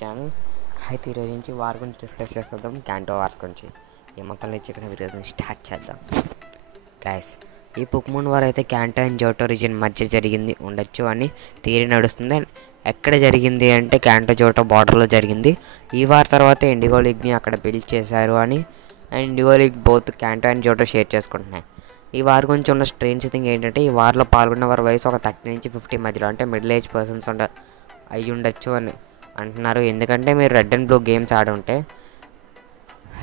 Channel అయితే ఈరోజు నుంచి వార్ గురించి డిస్కస్ చేద్దాం. క్యాంటో వార్స్ గురించి ఈ మొత్తం నుంచి ఇక్కడ ఈరోజు స్టార్ట్ చేద్దాం. గైస్, ఈ పొకెమాన్ వార్ అయితే క్యాంటో అండ్ జోటో రీజియన్ మధ్య జరిగింది ఉండొచ్చు అని థియరీ నడుస్తుంది. ఎక్కడ జరిగింది అంటే క్యాంటో జోటో బార్డర్లో జరిగింది. ఈ వార్ తర్వాత ఇండిగో లీగ్ని అక్కడ బిల్డ్ చేశారు అని, and Indigo league both Kanto and Johto share చేసుకుంటున్నాయి. ఈ వార్ గురించి ఉన్న స్ట్రేంజ్ థింగ్ ఏంటంటే, ఈ వార్లో పాల్గొన్న వారి వయసు ఒక 30 నుంచి 50 మధ్యలో, అంటే మిడిల్ ఏజ్ పర్సన్స్ అయ్యి ఉండొచ్చు అని అంటున్నారు. ఎందుకంటే మీరు రెడ్ అండ్ బ్లూ గేమ్స్ ఆడుంటే,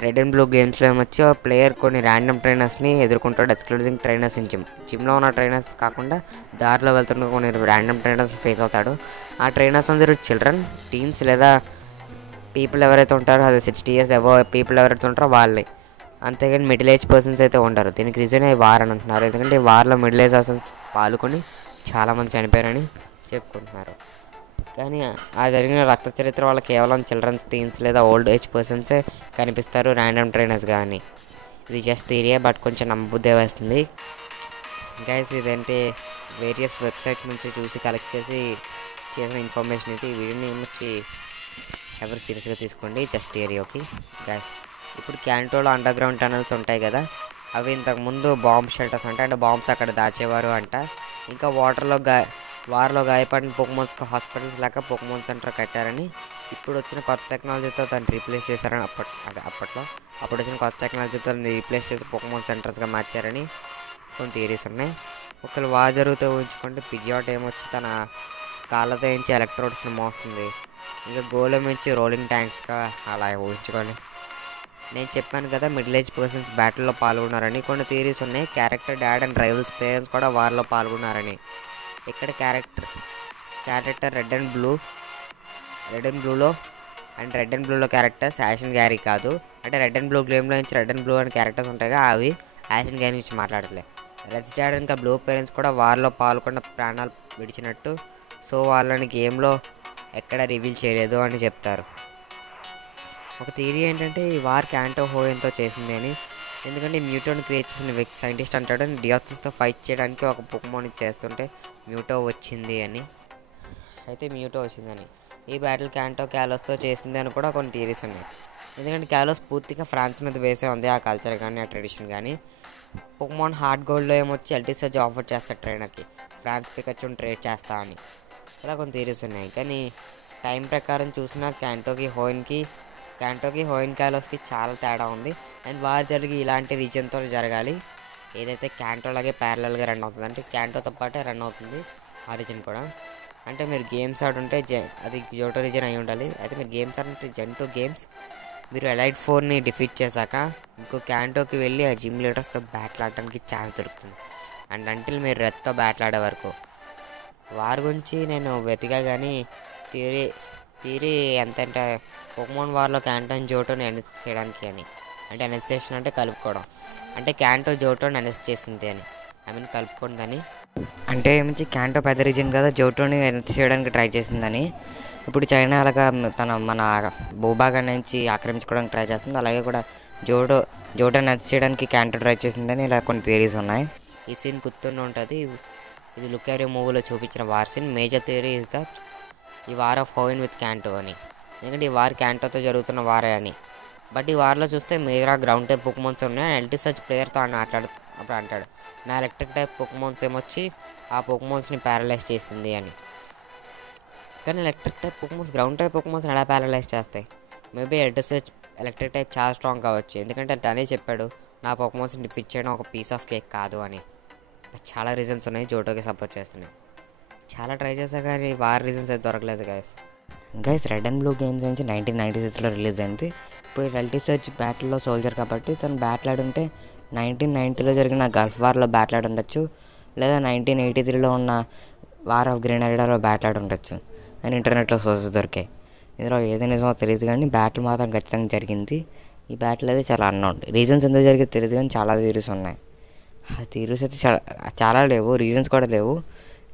రెడ్ అండ్ బ్లూ గేమ్స్లో ఏమొచ్చి ప్లేయర్ కొన్ని ర్యాండమ్ ట్రైనర్స్ని ఎదుర్కొంటాడు. ఎక్స్క్లూజింగ్ ట్రైనర్స్ ఇన్ జిమ్లో ఉన్న ట్రైనర్స్ కాకుండా దారిలో వెళ్తున్న కొన్ని ర్యాండమ్ ట్రైనర్స్ ఫేస్ అవుతాడు. ఆ ట్రైనర్స్ అందరూ చిల్డ్రన్, టీన్స్ లేదా పీపుల్ ఎవరైతే ఉంటారో, అది 60 years అబవ్ పీపుల్ ఎవరైతే ఉంటారో వాళ్ళే, అంతేగాని మిడిల్ ఏజ్ పర్సన్స్ అయితే ఉండరు. దీనికి రీజన్ ఈ వార్ అని అంటున్నారు. ఎందుకంటే ఈ వార్లో మిడిల్ ఏజ్ పర్సన్స్ పాల్గొని చాలామంది చనిపోయారని చెప్పుకుంటున్నారు. కానీ ఆ జరిగిన రక్త చరిత్ర వల్ల కేవలం చిల్డ్రన్స్, టీన్స్ లేదా ఓల్డ్ ఏజ్ పర్సన్సే కనిపిస్తారు ర్యాండమ్ ట్రైనర్స్. కానీ ఇది జస్ట్ థియరీ, బట్ కొంచెం నమ్మబుద్ధే వేస్తుంది. గైస్, ఇదంటే వేరియస్ వెబ్సైట్స్ నుంచి చూసి కలెక్ట్ చేసిన ఇన్ఫర్మేషన్ అయితే ఈ వీడియోని వచ్చి ఎవరు సీరియస్గా తీసుకోండి, జస్ట్ థియరీ. ఓకే గైస్, ఇప్పుడు క్యాంటోలో అండర్ గ్రౌండ్ టనల్స్ ఉంటాయి కదా, అవి ఇంతకుముందు బాంబ్ షెల్టర్స్ అంటే బాంబ్స్ అక్కడ దాచేవారు అంట. ఇంకా వార్లో గాయపడిన పొకెమాన్స్కి హాస్పిటల్స్ లాగా పొకెమాన్ సెంటర్ కట్టారని, ఇప్పుడు వచ్చిన కొత్త టెక్నాలజీతో దాన్ని రీప్లేస్ చేశారని అప్పుడు వచ్చిన కొత్త టెక్నాలజీతో రీప్లేస్ చేసి పొకెమాన్ సెంటర్స్గా మార్చారని కొన్ని థియరీస్ ఉన్నాయి. ఒకవేళ వార్ జరిగితే ఊహించుకుంటే పిజియాట్ ఏమొచ్చి తన కాళ్ళతో ఎంచి ఎలక్ట్రోడ్స్ని మోస్తుంది. ఇంకా గోళం నుంచి రోలింగ్ ట్యాంక్స్గా అలా ఊహించుకోండి. నేను చెప్పాను కదా మిడిల్ ఏజ్ పర్సన్స్ బ్యాటిల్లో పాల్గొన్నారని. కొన్ని థియరీస్ ఉన్నాయి. Character dad and rivals parents కూడా వార్లో పాల్గొన్నారని. ఇక్కడ క్యారెక్టర్ రెడ్ అండ్ బ్లూలో క్యారెక్టర్స్ యాషన్ గ్యారీ కాదు. అంటే రెడ్ అండ్ బ్లూ గేమ్లో నుంచి రెడ్ అండ్ బ్లూ అని క్యారెక్టర్స్ ఉంటాయి కదా, అవి యాషన్ గ్యారీ నుంచి మాట్లాడట్లే. రెడ్స్ డాడ్ ఇంకా బ్లూ పేరెంట్స్ కూడా వార్లో పాల్గొన్న ప్రాణాలు విడిచినట్టు, సో వాళ్ళని గేమ్లో ఎక్కడ రివీల్ చేయలేదు అని చెప్తారు. ఒక థియరీ ఏంటంటే ఈ వార్ క్యాంటో హోయన్తో చేసింది అని. ఎందుకంటే మ్యూటోని క్రియేట్ చేసిన వ్యక్తి సైంటిస్ట్ అంటాడు, డియాక్సిస్తో ఫైట్ చేయడానికి ఒక పొకెమాన్ చేస్తుంటే మ్యూటో వచ్చింది అని. అయితే మ్యూటో వచ్చిందని ఈ బ్యాటిల్ క్యాంటో క్యాలోస్తో చేసింది అని కూడా కొన్ని థియరీస్ ఉన్నాయి. ఎందుకంటే క్యాలోస్ పూర్తిగా ఫ్రాన్స్ మీద వేసే ఉంది, ఆ కల్చర్ కానీ ఆ ట్రెడిషన్ కానీ. పొకెమాన్ హార్డ్ గోల్డ్లో ఏమొచ్చి ఎల్టీసెజ్ ఆఫర్ చేస్తాడు ట్రైనర్కి, ఫ్రాన్స్ పికచ్చుని ట్రేడ్ చేస్తా అని. ఇలా కొన్ని థియరీస్ ఉన్నాయి. కానీ టైం ప్రకారం చూసినా క్యాంటోకి హోయిన్ క్యాలోస్కి చాలా తేడా ఉంది. అండ్ వార్ జరిగి ఇలాంటి రీజన్తో జరగాలి, ఏదైతే క్యాంటోలాగే ప్యారలల్గా రన్ అవుతుంది, అంటే క్యాంటోతో పాటే రన్ అవుతుంది ఆ రీజన్ కూడా. అంటే మీరు గేమ్స్ ఆడుంటే అది జోటో రీజన్ అయి ఉండాలి. అయితే మీరు గేమ్స్ ఆడుంటే జెన్ 2 గేమ్స్ మీరు ఎలైట్ 4ని డిఫీట్ చేశాక ఇంకో క్యాంటోకి వెళ్ళి ఆ జిమ్ లీడర్స్తో బ్యాటిల్ ఆడడానికి ఛాన్స్ దొరుకుతుంది. అండ్ అంటిల్ మీరు రెడ్తో బ్యాటిల్ ఆడే వరకు. వారి గురించి నేను వెతికా కానీ థియరీ ఎంతంటే పొకెమాన్ వార్లో క్యాంటో అండ్ జోటోని ఎనెక్స్ చేయడానికి అని. అంటే ఎనెక్సేషన్ అంటే కలుపుకోవడం, అంటే క్యాంటో జోటోని ఎనెక్స్ చేసింది అని, కలుపుకుందని. అంటే ఏమించి క్యాంటో పెద్ద రీజన్ కదా, జోటోని ఎనెక్స్ చేయడానికి ట్రై చేసిందని. ఇప్పుడు చైనా అలాగా మన భూభాగాన్ని నుంచి ఆక్రమించుకోవడానికి ట్రై చేస్తుంది. అలాగే కూడా జోటోని ఎనెక్స్ చేయడానికి క్యాంటో ట్రై చేసిందని ఇలా కొన్ని థియరీస్ ఉన్నాయి. ఈ సీన్ గుర్తుండి ఉంటుంది. ఇది లుకారియో మూవీలో చూపించిన war scene. Major theory is that ఈ war of Hoenn with Kanto అని. ఎందుకంటే ఈ వార్ క్యాంటోతో జరుగుతున్న వారే అని. బట్ ఈ వార్లో చూస్తే మీరా గ్రౌండ్ టైప్ పొకెమాన్స్ ఉన్నాయి. ఎల్టీసెజ్ ప్లేయర్తో అప్పుడు అంటాడు, నా ఎలక్ట్రిక్ టైప్ పొకెమాన్స్ ఏమొచ్చి ఆ పొకెమాన్స్ని ప్యారలైజ్ చేసింది అని. కానీ ఎలక్ట్రిక్ టైప్ పొకెమాన్స్ గ్రౌండ్ టైప్ పొకెమాన్స్ని ఎలా ప్యారలైజ్ చేస్తాయి? మేబీ ఎల్టీసెజ్ ఎలక్ట్రిక్ టైప్ చాలా స్ట్రాంగ్ కావచ్చు. ఎందుకంటే తనే చెప్పాడు, నా పొకెమాన్స్ని డిఫీట్ చేయడం ఒక పీస్ ఆఫ్ కేక్ కాదు అని. చాలా రీజన్స్ ఉన్నాయి జోటోకి సపోర్ట్ చేస్తున్నాయి. చాలా ట్రై చేశా కానీ వార్ రీజన్స్ అయితే దొరకలేదు guys. Red and blue games నుంచి 1996లో రిలీజ్ అయింది. ఇప్పుడు ఎల్టీసెజ్ బ్యాటిల్లో సోల్జర్ కాబట్టి తను బ్యాటిల్ ఆడుంటే 1990లో జరిగిన గల్ఫ్ వార్లో బ్యాటిల్ ఆడి ఉండొచ్చు, లేదా 1983లో ఉన్న వార్ ఆఫ్ గ్రెనడాలో బ్యాటిల్ ఆడి ఉండొచ్చు అని ఇంటర్నెట్లో సోర్సెస్ దొరికాయి. ఇందులో ఏది నిజమో తెలియదు కానీ బ్యాటిల్ మాత్రం ఖచ్చితంగా జరిగింది. ఈ బ్యాటిల్ అయితే చాలా అన్నోన్. రీజన్స్ ఎందుకు జరిగిందో తెలియదు కానీ చాలా థియరీస్ ఉన్నాయి. ఆ థియరీస్ అయితే చాలా లేవు, రీజన్స్ కూడా లేవు.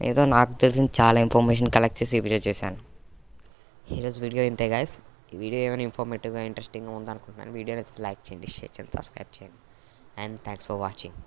ఏదో నాకు తెలిసిన చాలా ఇన్ఫర్మేషన్ కలెక్ట్ చేసి ఈ వీడియో చేశాను. ఈరోజు వీడియో ఇంతే గైస్. ఈ వీడియో ఏమైనా ఇన్ఫర్మేటివ్గా ఇంట్రెస్టింగ్గా ఉందనుకుంటున్నాను. వీడియో నచ్చితే లైక్ చేయండి, షేర్ చేయండి, సబ్స్క్రైబ్ చేయండి. And thanks for watching.